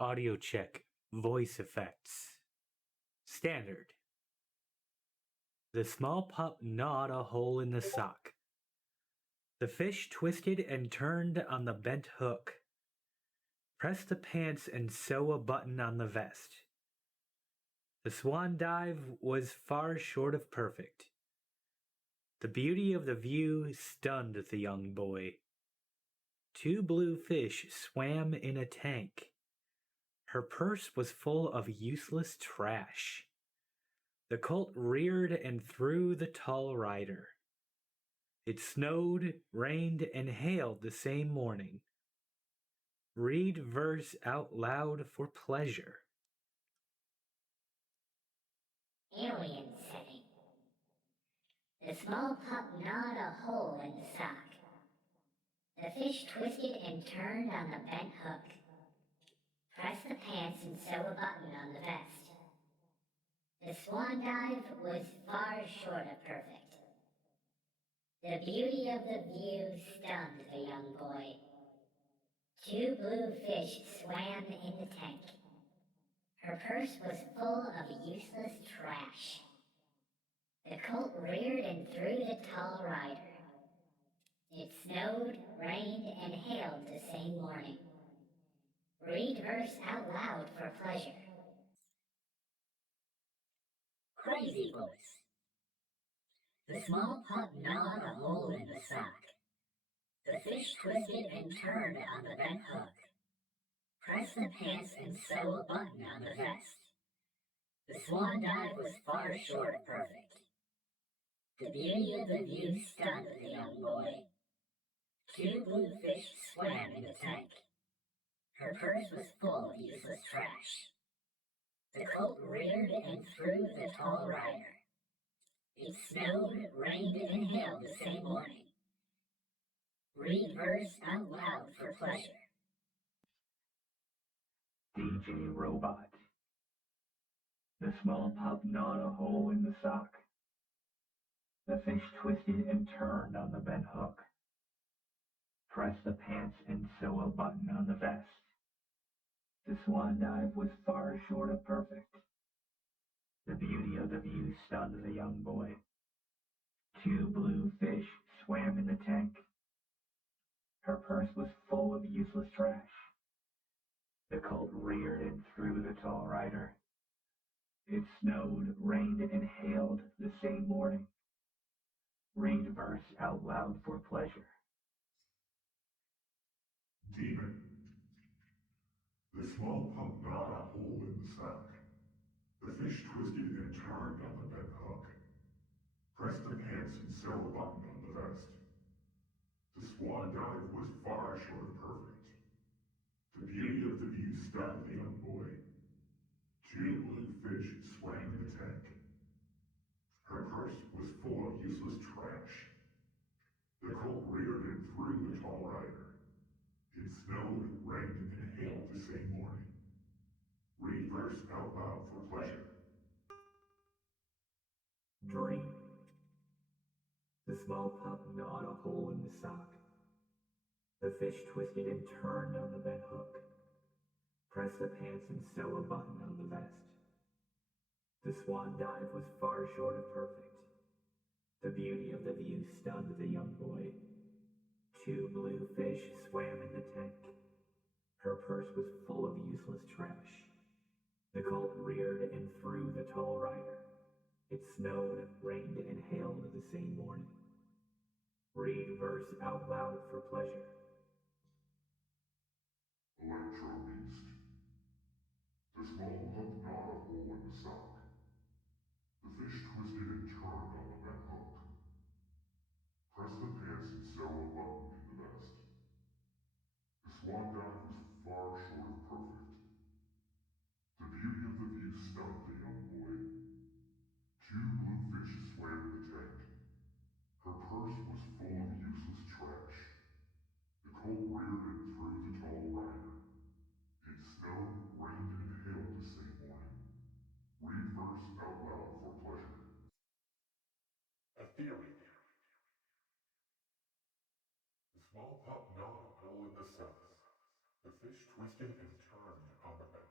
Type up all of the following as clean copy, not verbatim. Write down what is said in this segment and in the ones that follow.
Audio check. Voice effects. Standard. The small pup gnawed a hole in the sock. The fish twisted and turned on the bent hook. Press the pants and sew a button on the vest. The swan dive was far short of perfect. The beauty of the view stunned the young boy. Two blue fish swam in a tank. Her purse was full of useless trash. The colt reared and threw the tall rider. It snowed, rained, and hailed the same morning. Read verse out loud for pleasure. Alien setting. The small pup gnawed a hole in the sock. The fish twisted and turned on the bent hook. Press the pants and sew a button on the vest. The swan dive was far short of perfect. The beauty of the view stunned the young boy. Two blue fish swam in the tank. Her purse was full of useless trash. The colt reared and threw the tall rider. It snowed, rained, and hailed the same morning. Read verse out loud for pleasure. Crazy voice. The small pup gnawed a hole in the sock. The fish twisted and turned on the bent hook. Press the pants and sew a button on the vest. The swan dive was far short of perfect. The beauty of the view stunned the young boy. Two blue fish swam in the tank. Her purse was full of useless trash. The colt reared and threw the tall rider. It snowed, rained, and hailed the same morning. Read verse out loud for pleasure. DJ Robot. The small pup gnawed a hole in the sock. The fish twisted and turned on the bent hook. Press the pants and sew a button on the vest. The swan dive was far short of perfect. The beauty of the view stunned the young boy. Two blue fish swam in the tank. Her purse was full of useless trash. The colt reared and threw the tall rider. It snowed, rained, and hailed the same morning. Read verse out loud for pleasure. Demon. The small pup gnawed a hole in the sock. The fish twisted and turned on the bent hook. Press the pants and sew a button on the vest. The swan dive was far short of perfect. The beauty of the view stunned the young boy. Two blue fish swam in the tank. Her purse was full of useless trash. The colt reared and threw the tall rider. It snowed, rained, and hailed the same morning. Read verse out loud for pleasure. Dream. The small pup gnawed a hole in the sock. The fish twisted and turned on the bent hook. Press the pants and sew a button on the vest. The swan dive was far short of perfect. The beauty of the view stunned the young boy. Two blue fish swam in the tank. Her purse was full of useless trash. The colt reared and threw the tall rider. It snowed, rained, and hailed the same morning. Read verse out loud for pleasure. Electro Beast. The small pup gnawed a hole in the sock. The fish twisted and turned on the bent hook. Press the pants and sew a button in the vest. The swan dive was far short of perfect. The beauty of the view stunned the young boy. Two blue fish swam in the tank. Her purse was full of useless trash. The colt reared and threw the tall rider. It snowed, rained, and hailed the same morning. Read verse out loud for pleasure. A theory. The small pup gnawed a hole in the sock. The fish twisted and turned on the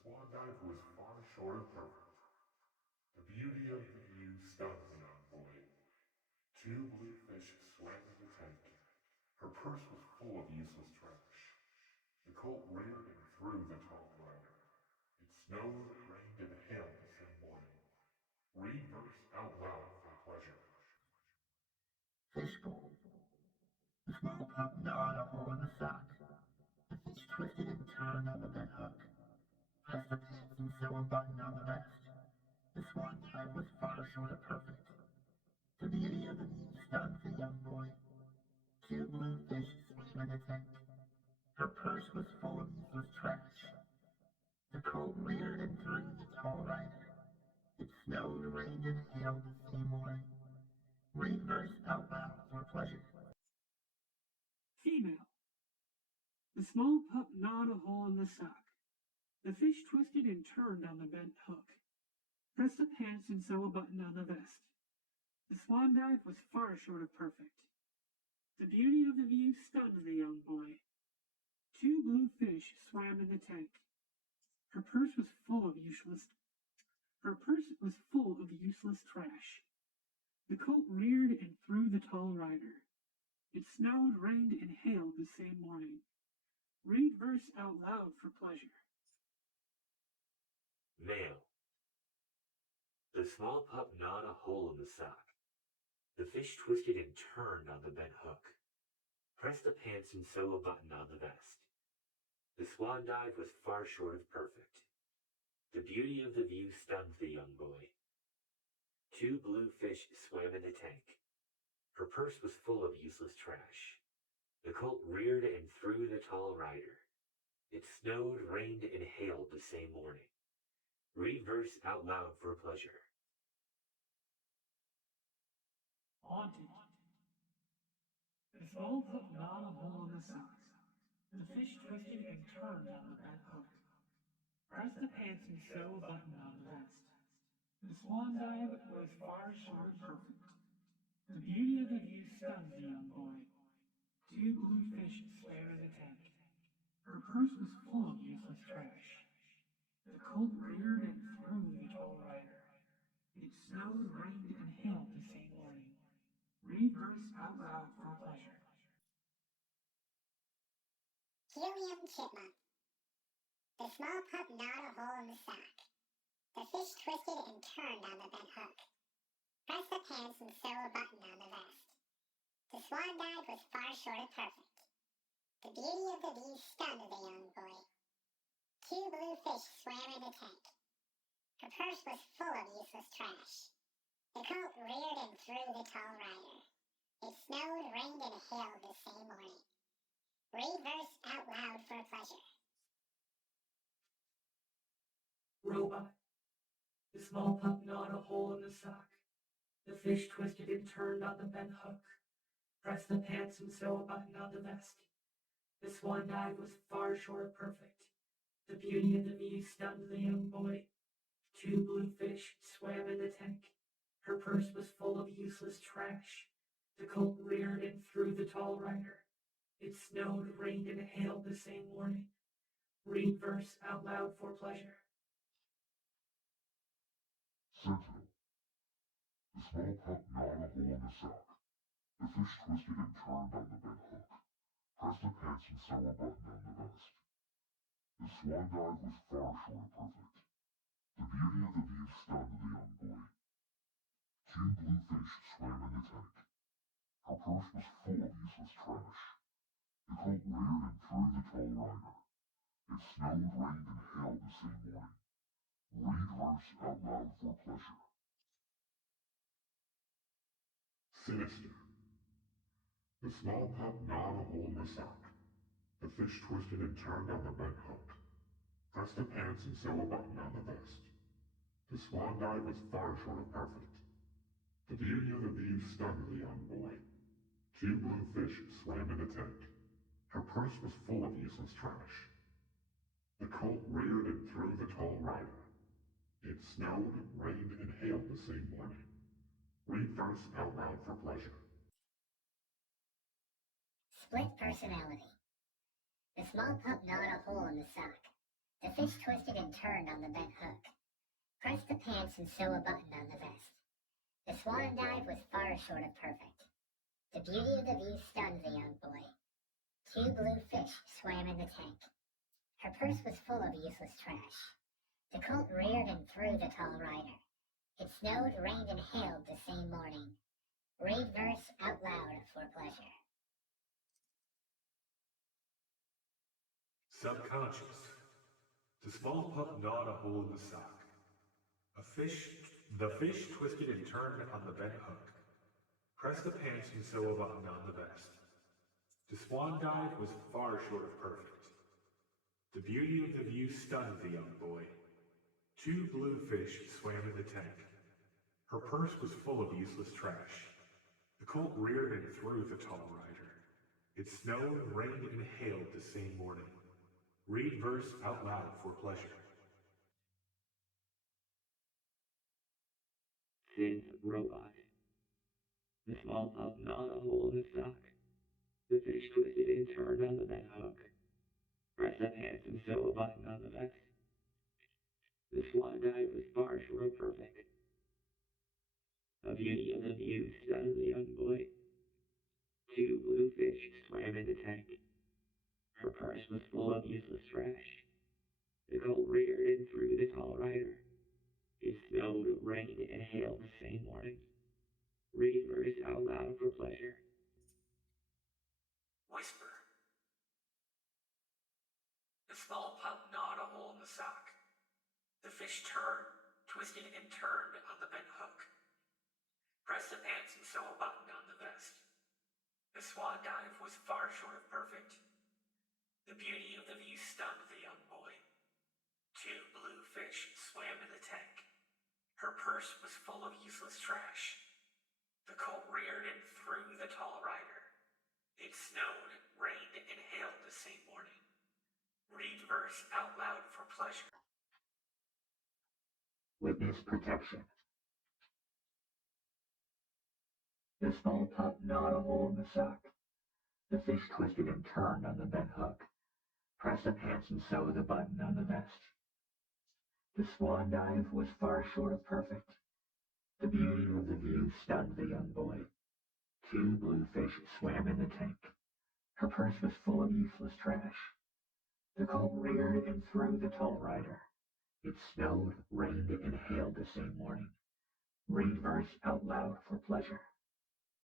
swan dive was far short of perfect. The beauty of the view stunned the young boy. Two blue fish swam in the tank. Her purse was full of useless trash. The colt reared and threw the tall rider. It snowed, rained, and hailed the same morning. Read verse out loud for pleasure. Fishbowl. The small pup gnawed a hole in the sock. The fish twisted and turned on the bent hook. Pressed the pants and sew a button on the vest. The swan dive was far short of perfect. The beauty of the view stunned the young boy. Two blue fish swam in the tank. Her purse was full of useless trash. The colt reared and threw the tall rider. It snowed, rained, and hailed the same morning. Read verse out loud for pleasure. Female. The small pup gnawed a hole in the sock. The fish twisted and turned on the bent hook. Pressed the pants and sew a button on the vest. The swan dive was far short of perfect. The beauty of the view stunned the young boy. Two blue fish swam in the tank. Her purse was full of useless trash. The colt reared and threw the tall rider. It snowed, rained, and hailed the same morning. Read verse out loud for pleasure. Male. The small pup gnawed a hole in the sock. The fish twisted and turned on the bent hook. Press the pants and sew a button on the vest. The swan dive was far short of perfect. The beauty of the view stunned the young boy. Two blue fish swam in the tank. Her purse was full of useless trash. The colt reared and threw the tall rider. It snowed, rained, and hailed the same morning. Read verse out loud for pleasure. Haunted. The small pup gnawed a hole in the sock. The fish twisted and turned on the bent hook. Press the pants and sew a button on the vest. The swan dive was far short of perfect. The beauty of the view stunned the young boy. Two blue fish swam in the tank. Her purse was full of useless trash. The colt reared and threw the tall rider. It snowed, rained, and hailed the same morning. Read verse out loud for pleasure. Helium chipmunk. The small pup gnawed a hole in the sock. The fish twisted and turned on the bent hook. Press the pants and sew a button on the vest. The swan dive was far short of perfect. The beauty of the view stunned the young boy. Two blue fish swam in the tank. Her purse was full of useless trash. The colt reared and threw the tall rider. It snowed, rained, and hailed the same morning. Read verse out loud for pleasure. Robot. The small pup gnawed a hole in the sock. The fish twisted and turned on the bent hook. Press the pants and sew a button on the vest. The swan dive was far short of perfect. The beauty of the view stunned the young boy. Two blue fish swam in the tank. Her purse was full of useless trash. The colt reared and threw the tall rider. It snowed, rained, and hailed the same morning. Read verse out loud for pleasure. Sentinel. The small pup gnawed a hole in the sock. The fish twisted and turned on the bent hook. Pressed the pants and sew a button on the vest. The swan dive was far short of perfect. The beauty of the view stunned the young boy. Two blue fish swam in the tank. Her purse was full of useless trash. The colt reared and threw the tall rider. It snowed, rained, and hailed the same morning. Read verse out loud for pleasure. Sinister. The small pup gnawed a hole in the sock. The fish twisted and turned on the bent hook. Pressed the pants and sew a button on the vest. The swan dive was far short of perfect. The beauty of the view stunned the young boy. Two blue fish swam in the tank. Her purse was full of useless trash. The colt reared and threw the tall rider. It snowed, rained, and hailed the same morning. Read verse out loud for pleasure. Split personality. The small pup gnawed a hole in the sock. The fish twisted and turned on the bent hook, pressed the pants and sew a button on the vest. The swan dive was far short of perfect. The beauty of the view stunned the young boy. 2 blue fish swam in the tank. Her purse was full of useless trash. The colt reared and threw the tall rider. It snowed, rained, and hailed the same morning. Read verse out loud for pleasure. Subconscious. The small pup gnawed a hole in the sock. The fish twisted and turned on the bent hook. Pressed the pants and sew a button on the vest. The swan dive was far short of perfect. The beauty of the view stunned the young boy. 2 blue fish swam in the tank. Her purse was full of useless trash. The colt reared and threw the tall rider. It snowed, rained, and hailed the same morning. Read verse out loud for pleasure. Thin robot. The small pup gnawed a hole in the sock. The fish twisted and turned on the bent hook. Pressed the pants and sew a button on the vest. The swan dive was far short of perfect. The beauty of the view stunned the young boy. 2 blue fish swam in the tank. Her purse was full of useless trash. The colt reared and threw the tall rider. It snowed, rained, and hailed the same morning. Read verse out loud for pleasure. Whisper. The small pup gnawed a hole in the sock. The fish twisted and turned on the bent hook. Pressed the pants and sew a button on the vest. The swan dive was far short of perfect. The beauty of the view stunned the young boy. 2 blue fish swam in the tank. Her purse was full of useless trash. The colt reared and threw the tall rider. It snowed, rained, and hailed the same morning. Read verse out loud for pleasure. Witness protection. The small pup gnawed a hole in the sock. The fish twisted and turned on the bent hook. Pressed the pants and sewed the button on the vest. The swan dive was far short of perfect. The beauty of the view stunned the young boy. 2 blue fish swam in the tank. Her purse was full of useless trash. The colt reared and threw the tall rider. It snowed, rained, and hailed the same morning. Read verse out loud for pleasure.